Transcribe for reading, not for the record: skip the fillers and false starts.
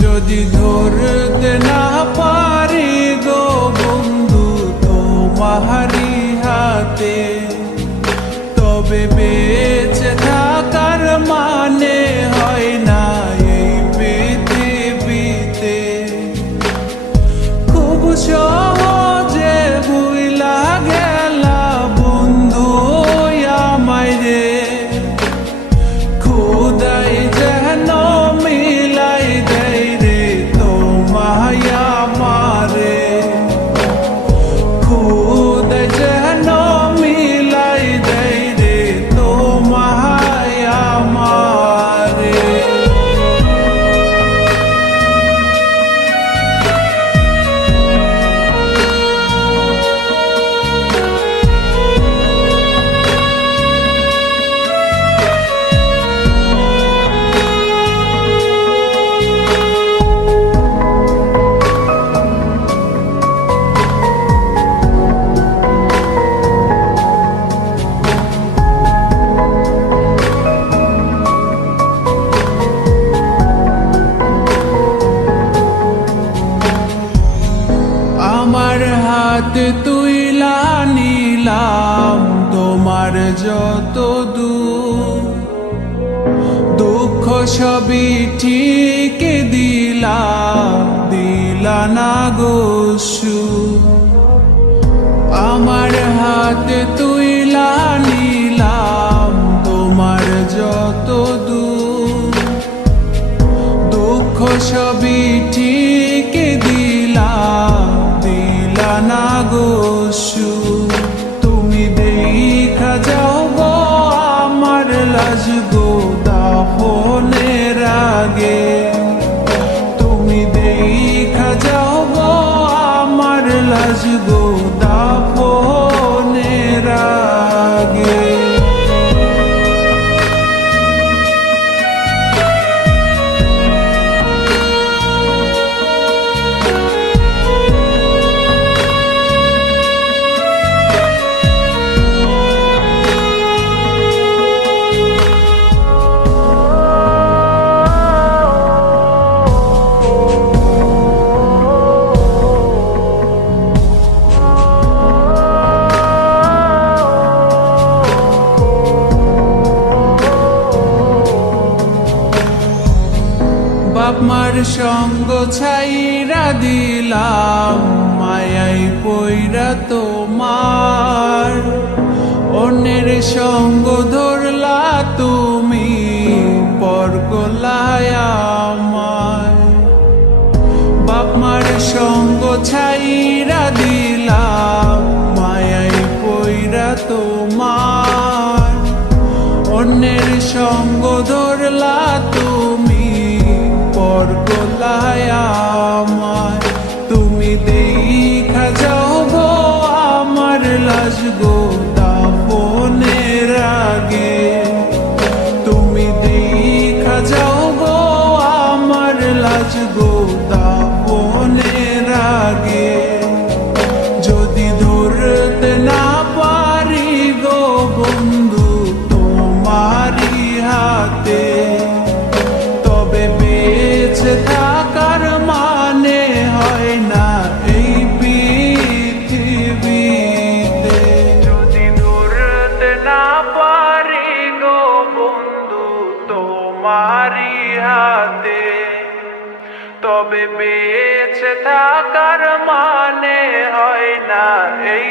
যদি ধরতে না পারি গো বন্ধু তোমারি হাতে, তবে বেঁচে থাকার মানে হয় না এই পৃথিবীতে। খুব সহজে ভুইলা গেলা বন্ধু আমায় রে, খোদাই যেন মিলাই দেয় রে তোমায় আমারে, খোদাই যেন মিলাই দেয় রে তোমায় আমারে। আমার হাতে তুইলা নিলাম তোমার যত দূর, দুঃখ সবই ঠিক দিলা না গো সুর। আমার হাতে তুইলা নিলাম তোমার যত দূর, দুঃখ সবই ঠিক দিলা না গো সুর। তুমি দেখা যাও গো আমার লাজ গো দাফনের আগে, তুমি দেখা যাও গো আমার লাজ গো দাফনের আগে। বাপ মার সঙ্গ ছাইরা দিলাম মায়াই পইরা তোমার, অন্যের সঙ্গ ধরলা তুমি পর গলায় আমায়। বাপ মার সঙ্গ ছাইরা দিলাম মায়াই পইরা তোমার, অন্যের সঙ্গ ধরলা তুমি পর গলায় আমায়। তুমি দেখা যাও গো আমার লাজ গো দাফনের আগে, তুমি দেখা যাও গো আমার লাজ গো দাফনের আগে। যদি ধরতে না পারি গো বন্ধু তোমারি হাতে, তবে বেঁচে থাকার মানে হয় না এই পৃথিবীতে। যদি ধরতে না পারি গো বন্ধু তোমারি হাতে, তবে বেঁচে থাকার মানে হয় না এই